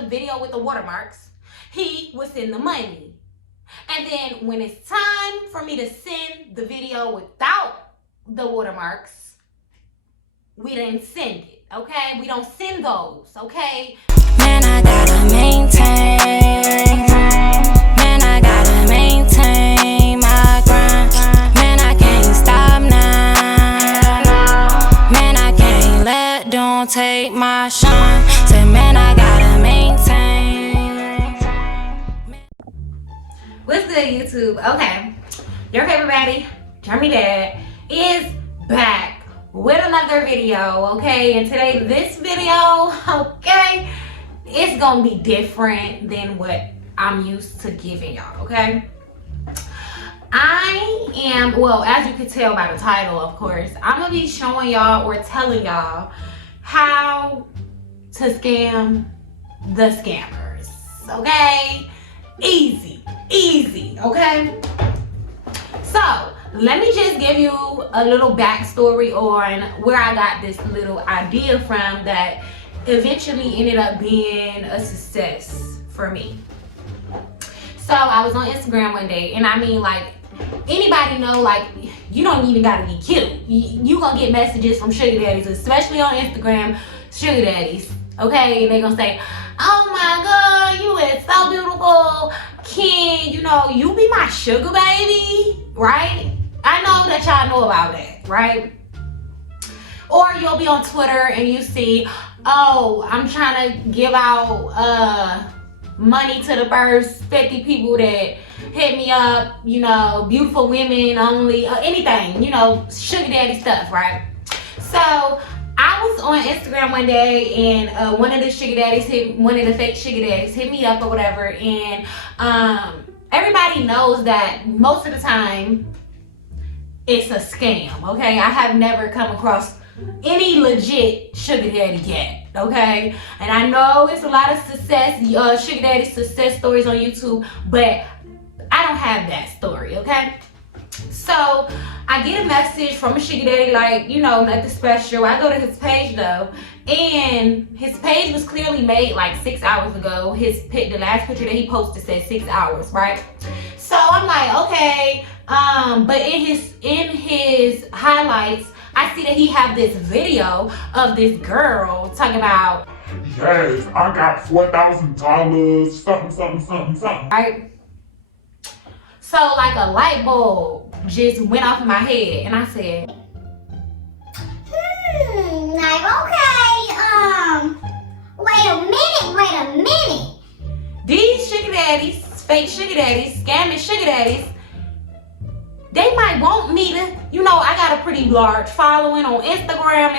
the video with the watermarks, he would send the money. And then when it's time for me to send the video without the watermarks, we didn't send it, okay? We don't send those, okay? Man, I gotta maintain. Man, I gotta maintain my grind. Man, I can't stop now. Man, I can't let don't take my shine. Say, man, I gotta maintain. What's good, YouTube? Okay, your favorite baddie, Jeremy Dad, is back with another video, okay? And today, this video, okay, it's gonna be different than what I'm used to giving y'all, okay? I am, well, as you can tell by the title, of course, I'm gonna be showing y'all or telling y'all how to scam the scammers, okay? Easy, okay? So, let me just give you a little backstory on where I got this little idea from that eventually ended up being a success for me. So, I was on Instagram one day, and I mean, like, anybody know, like, you don't even gotta be cute. You gonna get messages from sugar daddies, especially on Instagram, sugar daddies, okay? And they gonna say, oh my God, you is so beautiful. Can, you be my sugar baby, right? I know that y'all know about that, right? Or you'll be on Twitter and you see, oh, I'm trying to give out money to the first 50 people that hit me up, beautiful women only, anything, sugar daddy stuff, right? So I was on Instagram one day and one of the fake sugar daddies hit me up or whatever, and everybody knows that most of the time it's a scam, okay? I have never come across any legit sugar daddy yet, okay? And I know it's a lot of sugar daddy success stories on YouTube, but I don't have that story, okay? So I get a message from a sugar daddy, like, nothing special. I go to his page though, and his page was clearly made like 6 hours ago. The last picture that he posted said 6 hours, right? So I'm like, okay, but in his highlights, I see that he have this video of this girl talking about, yes, I got $4,000, something. Right? So like a light bulb just went off in my head, and I said, wait a minute. These sugar daddies, fake sugar daddies, scamming sugar daddies, they might want me to, I got a pretty large following on Instagram.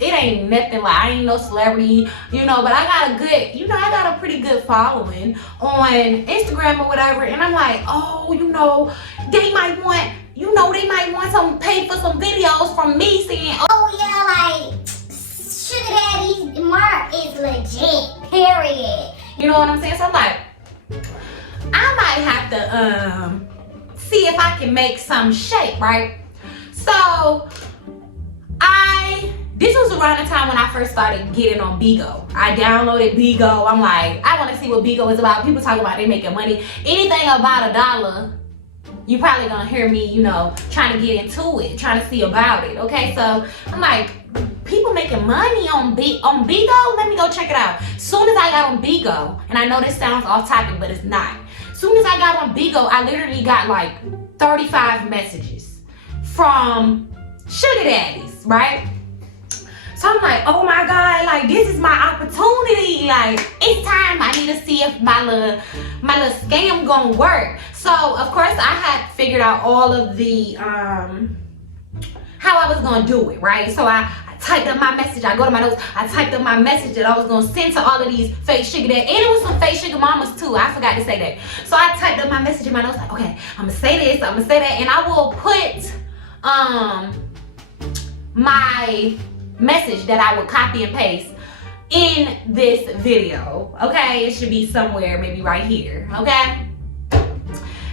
It ain't nothing like, I ain't no celebrity, but I got a good, I got a pretty good following on Instagram or whatever. And I'm like, oh, they might want, some pay for some videos from me saying, Oh yeah, like sugar daddy's mark is legit, period. You know what I'm saying? So I'm like, I might have to see if I can make some shape, right? So this was around the time when I first started getting on Bigo. I downloaded Bigo. I'm like, I want to see what Bigo is about. People talk about they making money. Anything about $1, you probably gonna hear me, trying to get into it, trying to see about it. Okay, so I'm like, people making money on Bigo? Let me go check it out. Soon as I got on Bigo, and I know this sounds off topic, but it's not. Soon as I got on Bigo, I literally got like 35 messages from sugar daddies, right? So I'm like, oh my God, like this is my opportunity. Like it's time. I need to see if my little scam gonna work. So of course I had figured out all of the how I was gonna do it, right? So I typed up my message. I go to my notes. I typed up my message that I was gonna send to all of these fake sugar daddies, and it was some fake sugar mamas too. I forgot to say that. So I typed up my message in my notes, like, okay, I'm gonna say this, I'm gonna say that, and I will put my message that I would copy and paste in this video. Okay, it should be somewhere, maybe right here. Okay.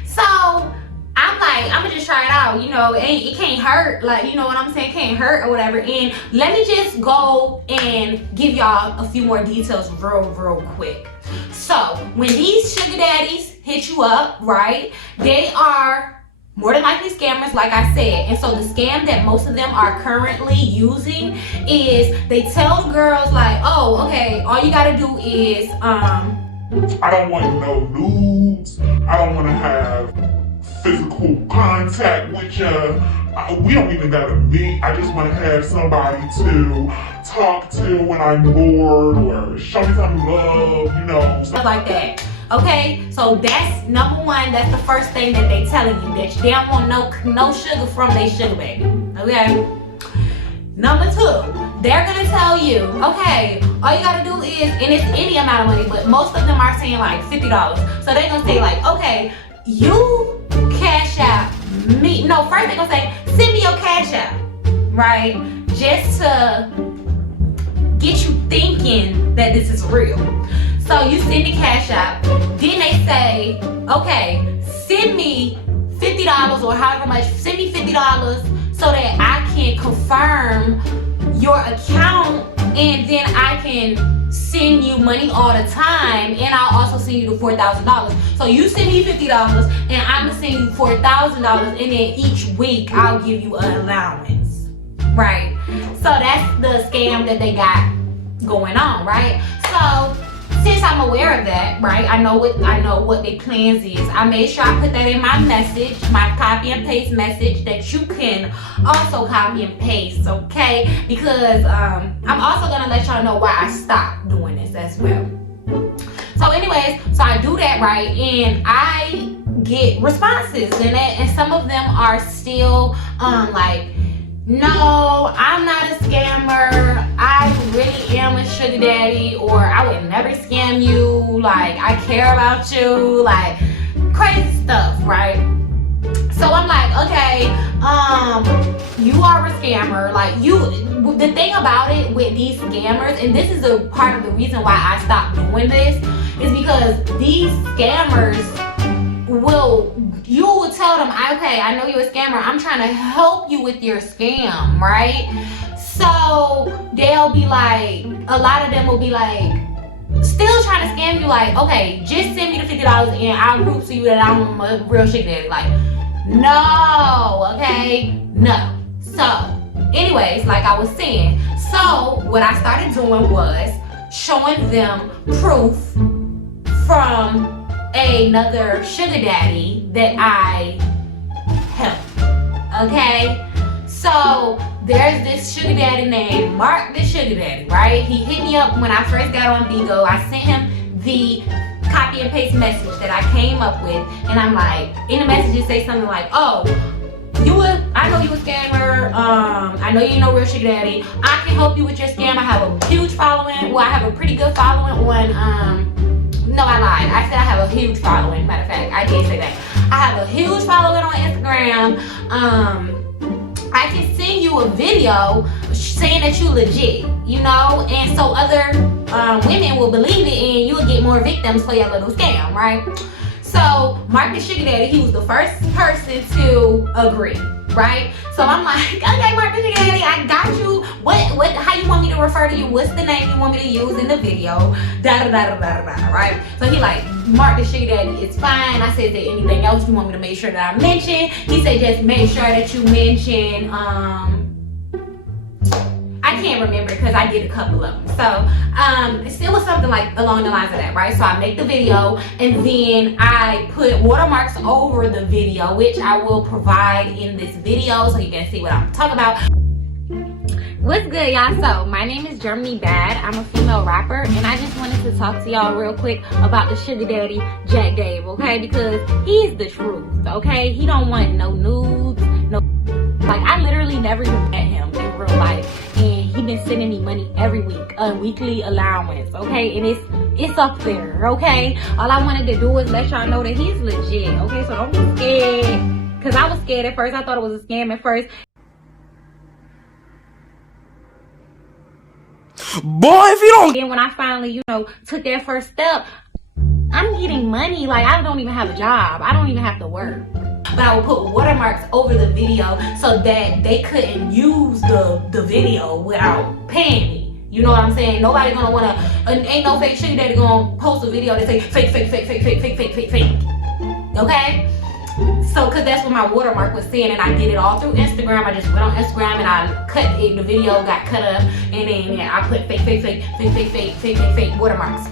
So I'm like, like, I'm gonna just try it out, you know, it can't hurt, like, you know what I'm saying, can't hurt or whatever. And let me just go and give y'all a few more details real quick. So when these sugar daddies hit you up, right, they are more than likely scammers, like I said. And so the scam that most of them are currently using is they tell the girls like, oh, okay, all you gotta do is I don't want no nudes. I don't want to have physical contact with you. We don't even gotta meet. I just want to have somebody to talk to when I'm bored, or show me some love, you know, stuff like that. Okay, so that's number one. That's the first thing that they telling you, that they don't want no sugar from their sugar baby. Okay. Number two, they're gonna tell you, okay, all you gotta do is, and it's any amount of money, but most of them are saying like $50. So they're gonna say like, okay, you cash out me. No, first they're gonna say, send me your cash out, right? Just to get you thinking that this is real. So you send the cash out. Then they say, okay, send me $50 or however much, send me $50 so that I can confirm your account, and then I can send you money all the time, and I'll also send you the $4,000. So you send me $50 and I'm gonna send you $4,000, and then each week I'll give you an allowance, right? So that's the scam that they got going on, right? So since I'm aware of that, right, I know what their plans is. I made sure I put that in my message, my copy and paste message, that you can also copy and paste, okay? Because I'm also gonna let y'all know why I stopped doing this as well. So anyways, so I do that, right, and I get responses, and some of them are still like, no, I'm not a scammer, I really am a sugar daddy, or I would never scam you, like, I care about you, like, crazy stuff, right? So I'm like, okay, you are a scammer, like, the thing about it with these scammers, and this is a part of the reason why I stopped doing this, is because these scammers you will tell them, okay, I know you're a scammer, I'm trying to help you with your scam, right? So they'll be like, a lot of them will be like, still trying to scam you, like, okay, just send me the $50 and I'll prove to you that I'm a real sugar daddy. Like, no, okay, no. So anyways, like I was saying, so what I started doing was showing them proof from another sugar daddy that I help, okay? So there's this sugar daddy named Mark the Sugar Daddy, right? He hit me up when I first got on Bigo. I sent him the copy and paste message that I came up with, and I'm like, in the message it say something like, oh, I know you a scammer, I know you know real sugar daddy, I can help you with your scam, I have a huge following, well, I have a pretty good following on, no, I lied. I said I have a huge following. Matter of fact, I did say that. I have a huge following on Instagram. I can send you a video saying that you legit, you know, and so other women will believe it, and you'll get more victims for your little scam, right? So Mark the Sugar Daddy, he was the first person to agree, right? So I'm like, okay, Mark the Sugar Daddy, I got you. How you want me to refer to you? What's the name you want me to use in the video? Right? So he like, Mark the Sugar Daddy, it's fine. I said, is there anything else you want me to make sure that I mention? He said, just make sure that you mention, I can't remember because I did a couple of them. So it was something like along the lines of that, right? So I make the video, and then I put watermarks over the video, which I will provide in this video so you can see what I'm talking about. What's good, y'all? So my name is Germany Bad. I'm a female rapper, and I just wanted to talk to y'all real quick about the sugar daddy Jack Dave, okay? Because he's the truth, okay? He don't want no nudes, no, like, I literally never even met him in real life, and he been sending me money every week, a weekly allowance, okay? And it's up there, okay? All I wanted to do was let y'all know that he's legit, okay? So don't be scared, because I was scared at first. I thought it was a scam at first. Boy, if you don't. Then when I finally, you know, took that first step, I'm getting money. Like, I don't even have a job. I don't even have to work. but I would put watermarks over the video so that they couldn't use the video without paying me. You know what I'm saying? Nobody gonna wanna, ain't no fake sugar daddy gonna post a video that say fake, fake, fake, fake, fake, fake, fake, fake, fake. Okay? So, cause that's what my watermark was saying, and I did it all through Instagram. I just went on Instagram and I cut it, the video got cut up, and then I put fake, fake, fake, fake, fake, fake, fake, fake, fake watermarks.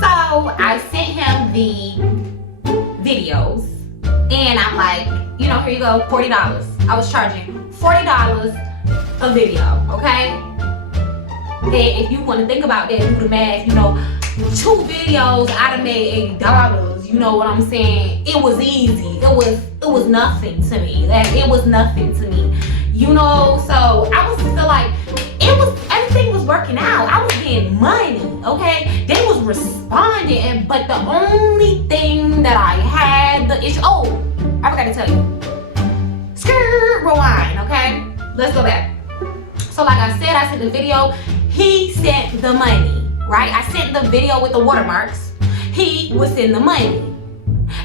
So I sent him the videos, and I'm like, you know, here you go, $40. I was charging $40 a video, okay? And if you want to think about that, do the math, you know, 2 videos, I'd have made $80. You know what I'm saying? It was easy. It was nothing to me. It was nothing to me. You know, so I was feel like everything was working out. I was getting money, okay? They was responding, but the only thing that I had the issue. Oh, I forgot to tell you. Rewind, okay? Let's go back. So like I said, I sent the video. He sent the money, right? I sent the video with the watermarks. He was sending the money.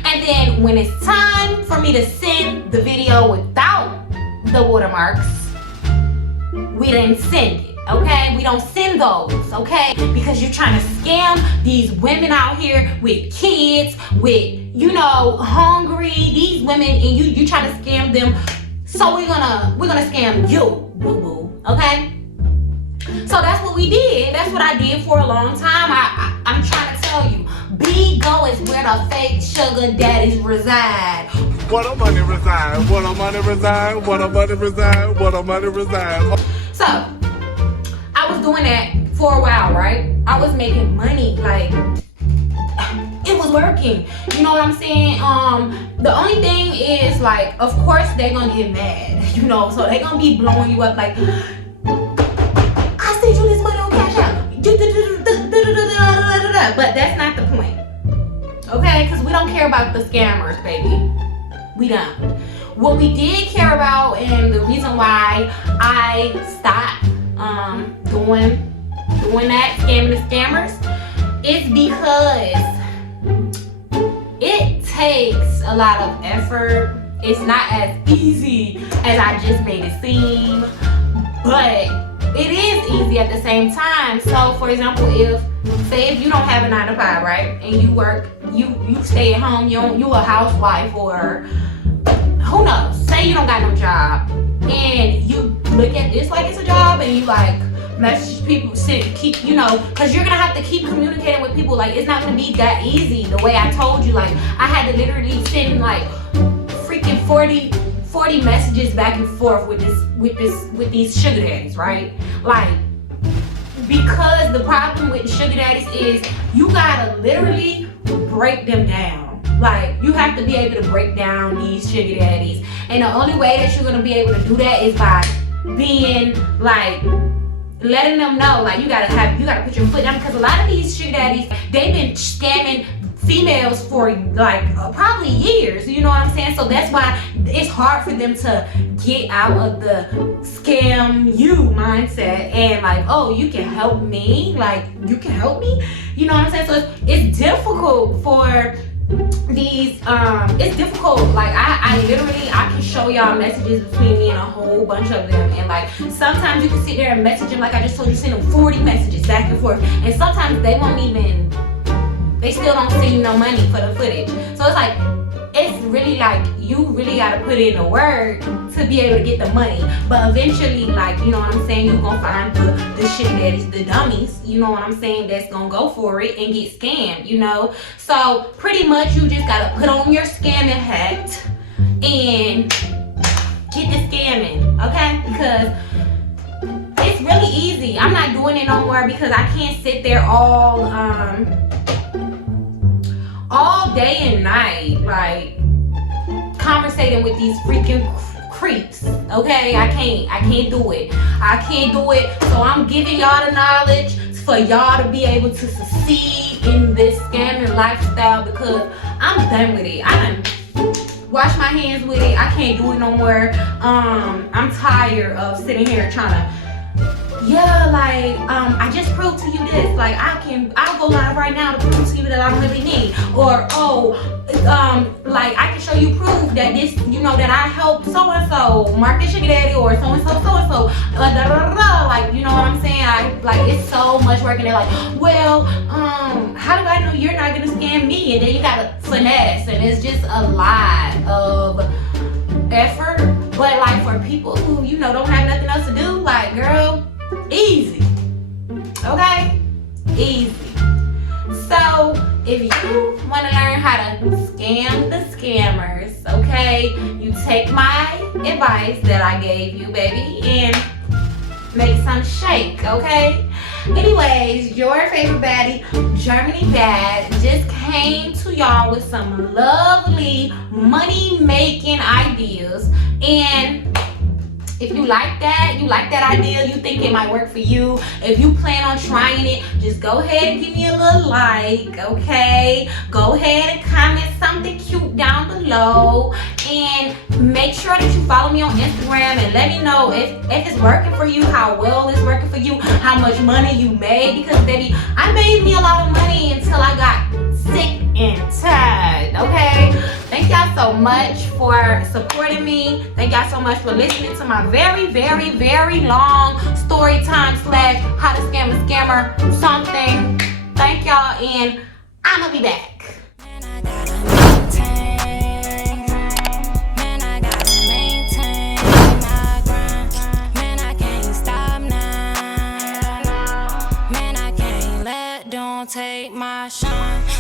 And then when it's time for me to send the video without the watermarks, we didn't send it, okay? We don't send those, okay? Because you're trying to scam these women out here with kids, with, you know, hungry, these women, and you try to scam them. So we're gonna scam you, boo-boo, okay? So that's what we did. That's what I did for a long time. I'm trying to tell you, Bigo is where the fake sugar daddies reside. What a money reside, what a money reside, what a money reside, what a money reside. So I was doing that for a while, right? I was making money, like it was working. You know what I'm saying? The only thing is, like, of course they're gonna get mad, you know, so they're gonna be blowing you up like, I sent you this money on Cash App. But that's not the point. Okay? Because we don't care about the scammers, baby. We don't. What we did care about, and the reason why I stopped doing that, scamming the scammers, is because it takes a lot of effort. It's not as easy as I just made it seem, but it is easy at the same time. So for example, if you don't have a 9 to 5, right, and you work, you stay at home, you a housewife, or who knows, say you don't got no job, and you look at this like it's a job, and you like message people, keep, you know, because you're gonna have to keep communicating with people. Like, it's not gonna be that easy. The way I told you, like, I had to literally send like freaking 40 messages back and forth with these sugar daddies, right? Like, because the problem with sugar daddies is you gotta literally break them down. Like, you have to be able to break down these sugar daddies, and the only way that you're gonna be able to do that is by being like, letting them know, like, you gotta put your foot down, because a lot of these sugar daddies, they've been scamming females for like probably years, you know what I'm saying? So that's why it's hard for them to get out of the scam you mindset and like, oh, you can help me, like, you can help me, you know what I'm saying? So it's difficult for these, it's difficult. Like, I literally, I can show y'all messages between me and a whole bunch of them, and like, sometimes you can sit there and message them, like I just told you, send them 40 messages back and forth, and sometimes they won't even, they still don't send you no money for the footage. So it's like, it's really like, you really gotta put in the work to be able to get the money. But eventually, like, you know what I'm saying, you're gonna find the shit that is the dummies, you know what I'm saying, that's gonna go for it and get scammed, you know? So pretty much you just gotta put on your scamming hat and get the scamming, okay? Because it's really easy. I'm not doing it no more because I can't sit there all day and night, like, conversating with these freaking creeps, okay? I can't do it. I can't do it. So I'm giving y'all the knowledge for y'all to be able to succeed in this scamming lifestyle, because I'm done with it. I done wash my hands with it. I can't do it no more. I'm tired of sitting here trying to, yeah, like, I just proved to you this. Like, I'll go live right now to prove to you that that I don't really need. Or, oh, like I can show you proof that this, you know, that I helped so-and-so, mark this sugar daddy, or so-and-so, so-and-so, like, you know what I'm saying? Like, it's so much work, and they're like, well, how do I know you're not gonna scam me? And then you gotta finesse, and it's just a lot of effort. But like for people who, you know, don't have nothing else to do, like, girl, easy. Okay? Easy. So if you want to learn how to scam the scammers, okay, you take my advice that I gave you, baby, and make some shake, okay? Anyways, your favorite baddie, Germany Bad, just came to y'all with some lovely money-making ideas. And if you like that idea, you think it might work for you, if you plan on trying it, just go ahead and give me a little like, okay? Go ahead and comment something cute down below, and make sure that you follow me on Instagram and let me know if it's working for you, how well it's working for you, how much money you made, because baby, I made me a lot of money until I got sick and tired, okay? Thank y'all so much for supporting me. Thank y'all so much for listening to my very, very, very long story time / how to scam a scammer something. Thank y'all, and I'ma be back. Man, I gotta maintain my grind. Man, I can't stop now. Man, I can't let don't take my shine.